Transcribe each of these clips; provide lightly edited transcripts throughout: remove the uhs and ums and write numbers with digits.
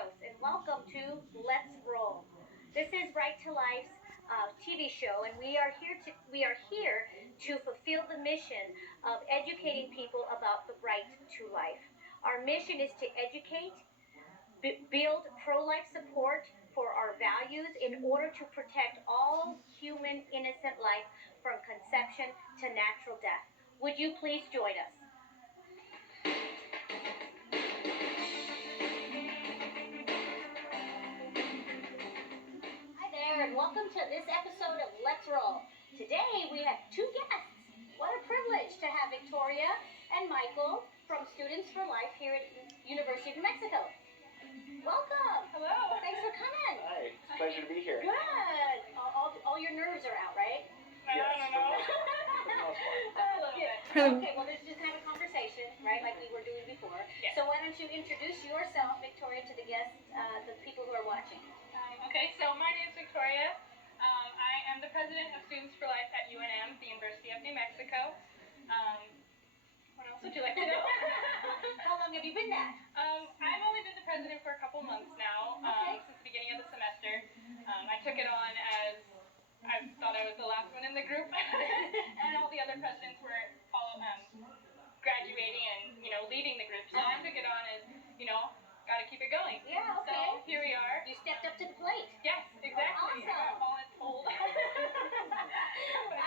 Adios, and welcome to Let's Roll. This is Right to Life's TV show, and we are here to fulfill the mission of educating people about the right to life. Our mission is to educate, build pro-life support for our values in order to protect all human innocent life from conception to natural death. Would you please join us? Hi there, and welcome to this episode of Let's Roll. Today we have two guests. What a privilege to have Victoria and Michael from Students for Life here at University of New Mexico. Welcome. Hello. Thanks for coming. Hi, it's a pleasure to be here. Good. All your nerves are out, right? I don't know. Okay, well, this is just kind of a conversation, right, like we were doing before. Yes. So why don't you introduce yourself, Victoria, to the guests, the people who are watching? Okay, so my name is Victoria. I am the president of Students for Life at UNM, the University of New Mexico. What else would you like to know? How long have you been there? I've only been the president for a couple months now, since the beginning of the semester. I took it on as I thought I was the last one in the group, and all the other presidents were graduating and, leading the group. So I took it on as, got to keep it going. Yeah, okay. So here we are. You stepped up to the plate. Yes, exactly. Awesome. I got voluntold. I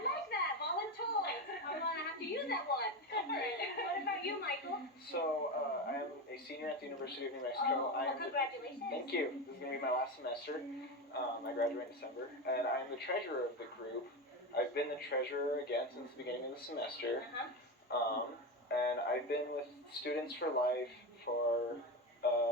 like that, voluntold. I'm going to have to use that one. What about you, Michael? So, I am a senior at the University of New Mexico. Well, congratulations. Thank you. This is going to be my last semester. I graduate in December, and I am the treasurer of the group. I've been the treasurer again since the beginning of the semester, and I've been with Students for Life for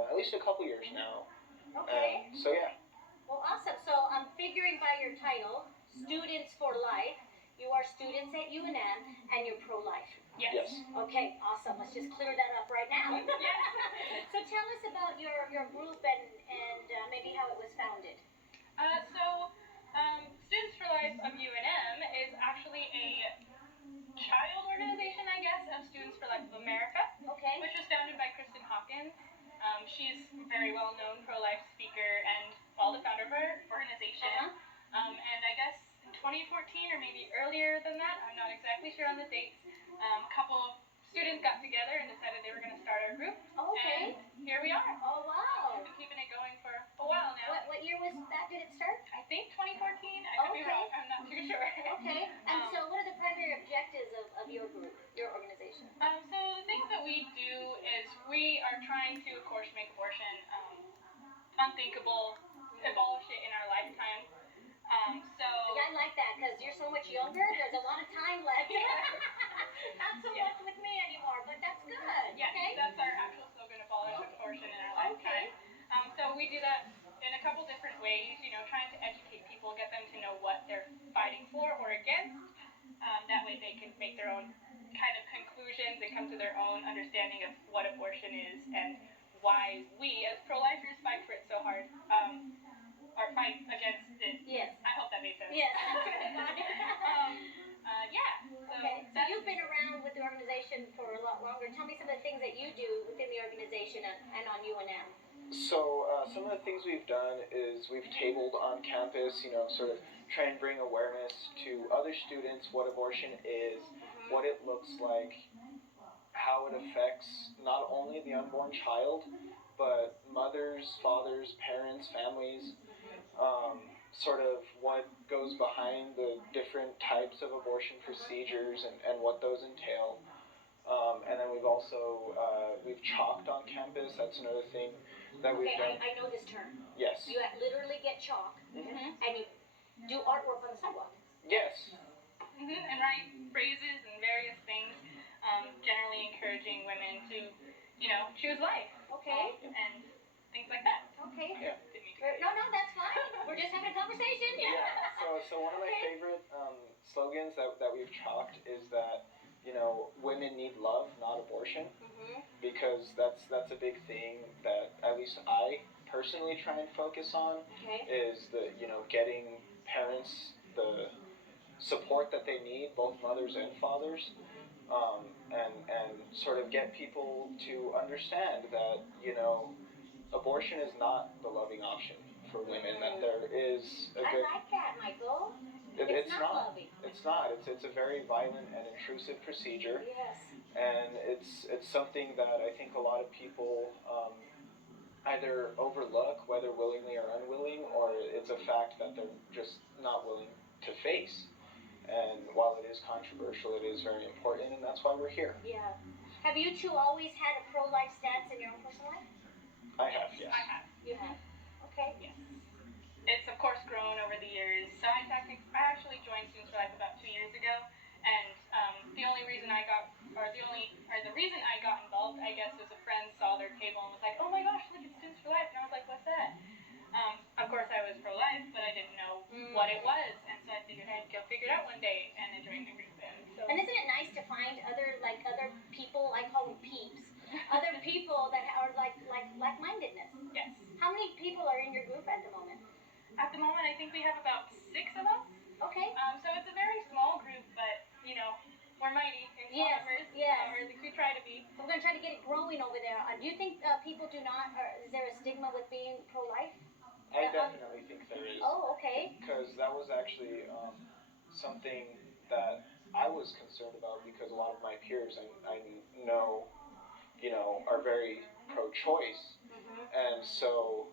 at least a couple years now. Okay. So yeah. Well, awesome. So I'm figuring by your title, Students for Life, you are students at UNM and you're pro-life. Yes. Okay, awesome. Let's just clear that up right now. Yes. So tell us about your group and maybe how it was founded. Students for Life of UNM is actually a child organization, I guess, of Students for Life of America, Okay. which was founded by Kristen Hawkins. She's a very well-known pro-life speaker and the founder of our organization. And I guess in 2014 or maybe earlier than that, I'm not exactly sure on the dates, a couple of students got together and decided they were going to start our group. Okay. And here we are. Oh, wow. We've been keeping it going for a while now. What year was that? Did it start? I think 2014. I could be Okay. wrong. I'm not too sure. Okay. And so what are the primary objectives of your group, your organization? So the things that we do is we are trying to, of course, make abortion unthinkable, abolish it in our lifetime. Yeah, I like that because you're so much younger. There's a lot of time left. Not so much with me anymore, but that's good. Yes, Okay. that's our actual slogan, abolish abortion in our lifetime. So we do that in a couple different ways, trying to educate people, get them to know what they're fighting for or against. That way they can make their own kind of conclusions and come to their own understanding of what abortion is and why we as pro-lifers fight for it so hard, or fight against it. Yes. I hope that made sense. Yes. Yeah. So you've been around with the organization for a lot longer. Tell me some of the things that you do within the organization and on UNM. So some of the things we've done is we've tabled on campus, sort of try and bring awareness to other students what abortion is, what it looks like, how it affects not only the unborn child, but mothers, fathers, parents, families, sort of what goes behind the different types of abortion procedures and what those entail. And then we've also, we've chalked on campus. That's another thing that we've done. I know this term. Yes. You literally get chalk and you do artwork on the sidewalk. Yes. And write phrases and various things, generally encouraging women to, choose life. Okay. And things like that. Okay. Yeah. Didn't mean to- No, that's fine. We're just having a conversation. Yeah. So one of my favorite slogans that we've chalked is that, women need love, not abortion, because that's a big thing that at least I personally try and focus on. Okay. Is the getting parents the support that they need, both mothers and fathers, and sort of get people to understand that abortion is not the loving option for women. That there is a good. I like that, Michael. It's not. Loving. It's not. It's a very violent and intrusive procedure. Yes. And it's something that I think a lot of people either overlook, whether willingly or unwilling, or it's a fact that they're just not willing to face. And while it is controversial, it is very important, and that's why we're here. Yeah. Have you two always had a pro-life stance in your own personal life? I have, yes. I have. You have? Okay. Yes. It's of course grown over the years. So I actually joined Students for Life about 2 years ago, and the reason I got involved, I guess, was a friend saw their table and was like, "Oh my gosh, look at Students for Life," and I was like, "What's that?" Of course, I was pro-life, but I didn't know what it was, and so I figured I'd go figure it out one day, and I joined the group. And isn't it nice to find other people? I call them peeps. Other people that are like-mindedness. Yes. How many people are in your group at the moment? At the moment, I think we have about 6 of us. Okay. So it's a very small group, but we're mighty in small numbers. Yes. Or at least we try to be. So we're going to try to get it growing over there. Do you think people do not, or is there a stigma with being pro-life? I definitely think there is. Oh, okay. Because that was actually something that I was concerned about, because a lot of my peers I know, are very pro-choice, and so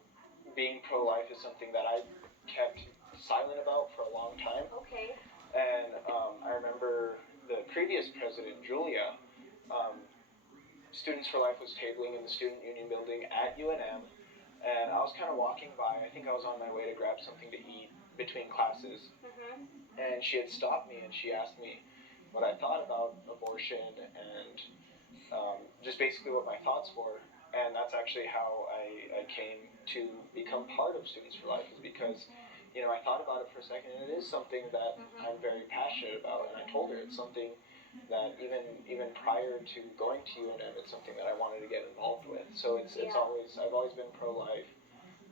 being pro-life is something that I kept silent about for a long time. Okay. And I remember the previous president, Julia, Students for Life was tabling in the Student Union building at UNM, and I was kind of walking by. I think I was on my way to grab something to eat between classes, and she had stopped me and she asked me what I thought about abortion and just basically what my thoughts were. And that's actually how I came to become part of Students for Life, is because I thought about it for a second, and it is something that I'm very passionate about. And I told her it's something that even prior to going to UNM, it's something that I wanted to get involved with. So I've always been pro-life,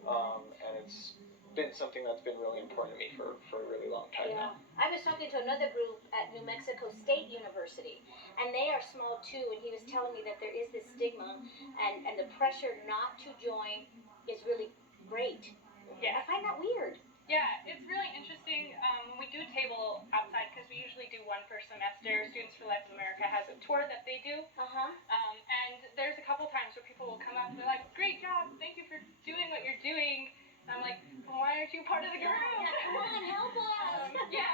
and it's been something that's been really important to me for a really long time now. I was talking to another group at New Mexico State University, and they are small too, and he was telling me that there is this stigma, and the pressure not to join is really great. Yeah. I find that weird. Yeah, it's really interesting. When we do table outside, because we usually do one per semester, Students for Life of America has a tour that they do. And there's a couple times where people will come up and they're like, "Great job, thank you for doing what you're doing." And I'm like, "Well, why aren't you part of the group?" Yeah, come on, help us. Yeah.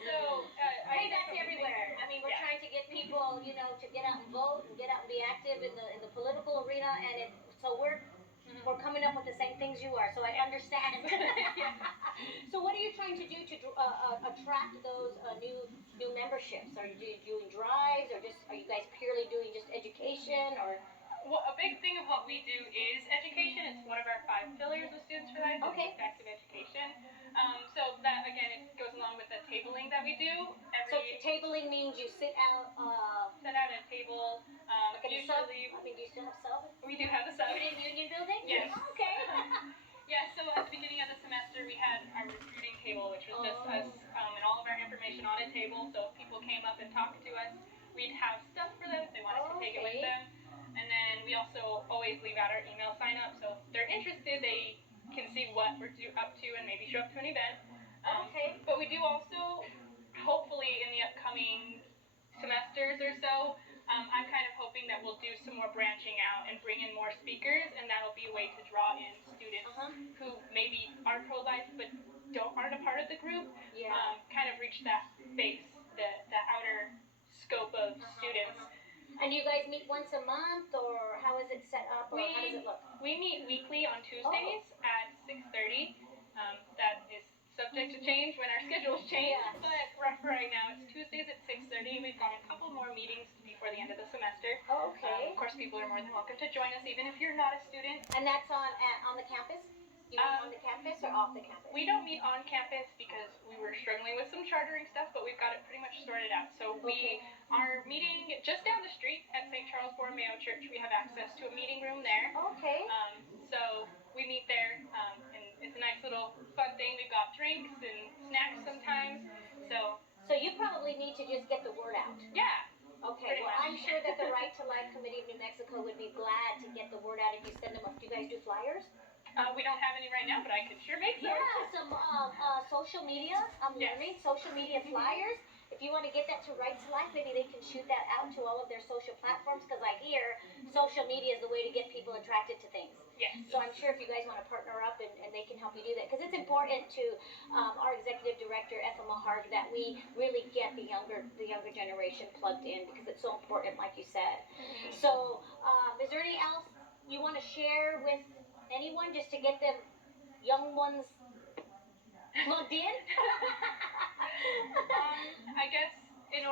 So, hey, that's everywhere. I mean, we're trying to get people, to get out and vote and get out and be active in the political arena, and so we're coming up with the same things you are, so I understand. So what are you trying to do to attract those new memberships? Are you doing drives, or are you guys purely doing just education, or? Well, a big thing of what we do is education. It's one of our 5 pillars of Students for Life. Okay. It's active education. So that, again, it goes along with the tabling that we do. So tabling means you sit out at a table. Usually, do you still have sub? We do have the sub. In Union Building? Yes. Okay. Yeah, so at the beginning of the semester, we had our recruiting table, which was just us and all of our information on a table. So if people came up and talked to us, we'd have stuff for them if they wanted to take it with them. And then we also always leave out our email sign up, so if they're interested, they can see what we're up to and maybe show up to an event. But we do also, hopefully in the upcoming semesters or so, I'm kind of hoping that we'll do some more branching out and bring in more speakers, and that'll be a way to draw in students who maybe are pro-life but aren't a part of the group. Kind of reach that base, the outer scope of students. And you guys meet once a month, or how is it set up, or how does it look? We meet weekly on Tuesdays at 6:30. That is subject to change when our schedules change, but for right now it's Tuesdays at 6:30. We've got a couple more meetings before the end of the semester. Of course, people are more than welcome to join us, even if you're not a student. And that's on the campus? You meet on the campus or off the campus? We don't meet on campus because we were struggling with some chartering stuff, but we've got it pretty much sorted out. So we are meeting just down the street at St. Charles Borromeo Church. We have access to a meeting room there. Okay. So we meet there, and it's a nice little fun thing. We've got drinks and snacks sometimes. So you probably need to just get the word out. Yeah. Okay, Pretty well, much. I'm sure that the Right to Life Committee of New Mexico would be glad to get the word out if you send them up. Do you guys do flyers? We don't have any right now, but I could sure make some. Yeah, some social media. I'm Yes. learning social media flyers. If you want to get that to Right to Life, maybe they can shoot that out to all of their social platforms because I hear social media is the way to get people attracted to things. Yes. So I'm sure if you guys want to partner up and they can help you do that because it's important to our executive director Ethel Mahar that we really get the younger generation plugged in because it's so important, like you said. Mm-hmm. So is there any else you want to share with anyone just to get them young ones plugged in? I guess in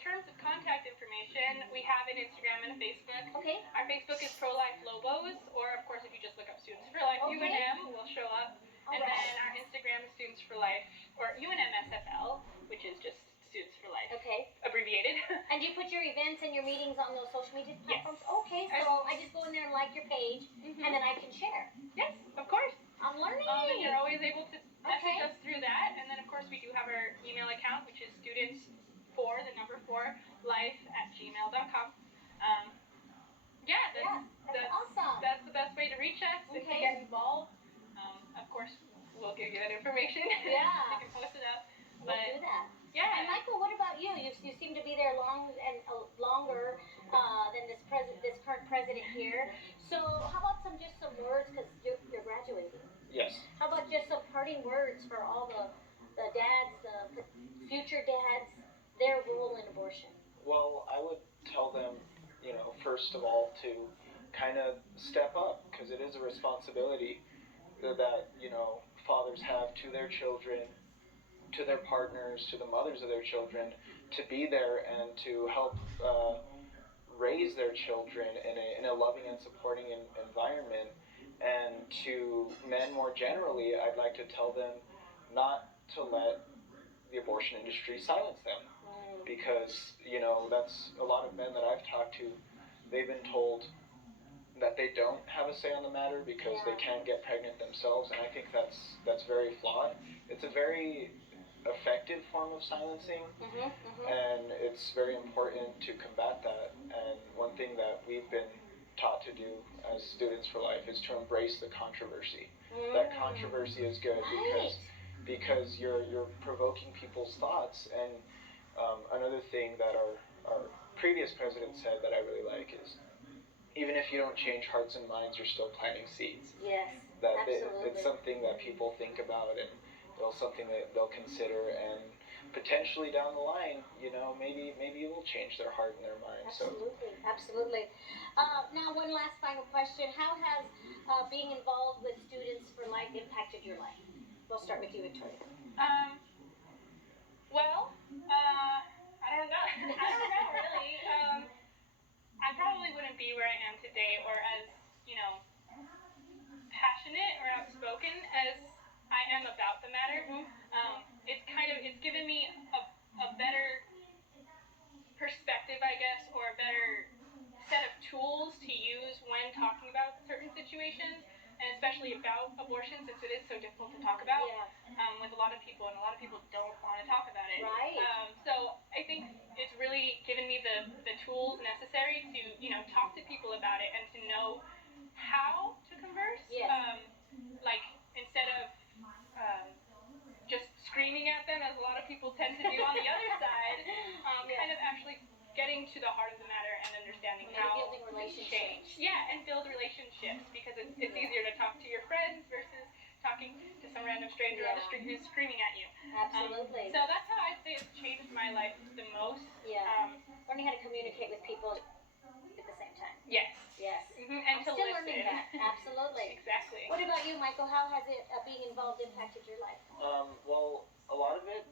terms of contact information, we have an Instagram and a Facebook. Okay. Our Facebook is Prolife Lobos, or of course if you just look up Students for Life Okay. UNM will show up. All and right. then our Instagram is Students for Life, or UNM SFL, which is just Students for Life. Okay. Abbreviated. And do you put your events and your meetings on those social media platforms? Yes. Okay, so I just go in there and like your page, and then I can share. Yes, of course. I'm learning. And you're always able to message Okay. us through that. And then, of course, we do have our email account, which is students4life@gmail.com. That's awesome. That's the best way to reach us and to Okay. get involved. Of course, we'll give you that information. Yeah. You can post it up. We'll do that. Yeah. And Michael, what about you? You seem to be there longer than this current president here. So how about some words because you're graduating. Yes. How about just some parting words for all the dads, the future dads, their role in abortion? Well, I would tell them, first of all, to kind of step up because it is a responsibility that, fathers have to their children, to their partners, to the mothers of their children, to be there and to help raise their children in a loving and supporting environment. And to men more generally, I'd like to tell them not to let the abortion industry silence them. Because, that's a lot of men that I've talked to, they've been told that they don't have a say on the matter because they can't get pregnant themselves, and I think that's very flawed. It's a very effective form of silencing, and it's very important to combat that. And one thing that we've been taught to do as Students for Life is to embrace the controversy. That controversy is good because you're provoking people's thoughts. And another thing that our previous president said that I really like is, even if you don't change hearts and minds, you're still planting seeds. Yes, that absolutely. It's something that people think about, and it's something that they'll consider, and potentially down the line, maybe it will change their heart and their mind. Absolutely. Now, one last final question: how has being involved with Students for Life impacted your life? We'll start with you, Victoria. Well, I don't know. Really. I probably wouldn't be where I am today, or as passionate or outspoken as I am about the matter. It's given me a better perspective, I guess, or a better set of tools to use when talking about certain situations, and especially about abortion, since it is so difficult to talk about with a lot of people, and a lot of people don't want to talk about it. Right. So I think it's really given me the tools necessary to talk to people about it and to know how to converse. Yes. Instead of just screaming at them, as a lot of people tend to do on the other side, kind of actually getting to the heart of the matter and understanding how building relationships. Change. Yeah, and build relationships, because it's easier to talk to your friends versus talking to some random stranger on the street who's screaming at you. Absolutely. So that's how I'd say it's changed my life the most. Yeah. Learning how to communicate with people at the same time. Yes. Yes. And I'm to still listen. learning that. Absolutely. Exactly. What about you, Michael? How has it being involved impacted your life? Well, a lot of it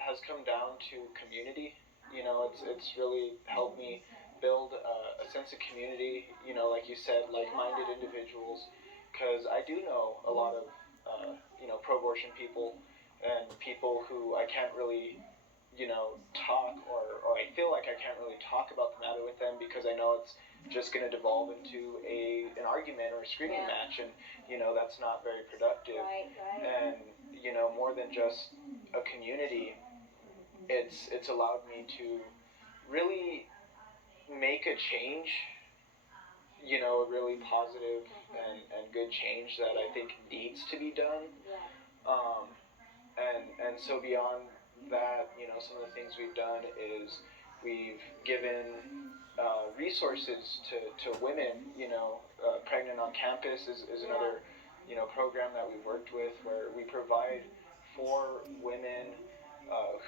has come down to community. It's really helped me build a sense of community. Like you said, like-minded individuals. Because I do know a lot of pro-abortion people and people who I can't really talk, or I feel like I can't really talk about the matter with them because I know it's just going to devolve into an argument or a screaming match, and that's not very productive. Right. And more than just a community, it's allowed me to really make a change, you know, a really positive and good change that I think needs to be done. And so beyond that, you know, some of the things we've done is we've given resources to women, you know, pregnant on campus is another, you know, program that we worked with where we provide for women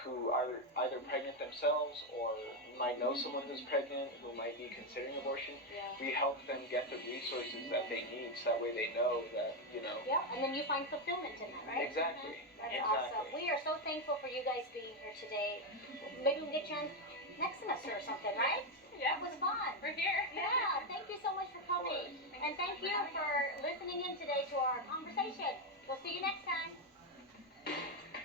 who are either pregnant themselves or might know someone who's pregnant who might be considering abortion. We help them get the resources that they need so that way they know that, you know. Yeah, and then you find fulfillment in that, right? Exactly. That's exactly. awesome. We are so thankful for you guys being here today. Maybe we'll get you on next semester or something, right? Yeah. That was fun. We're here. Yeah, thank you so much for coming.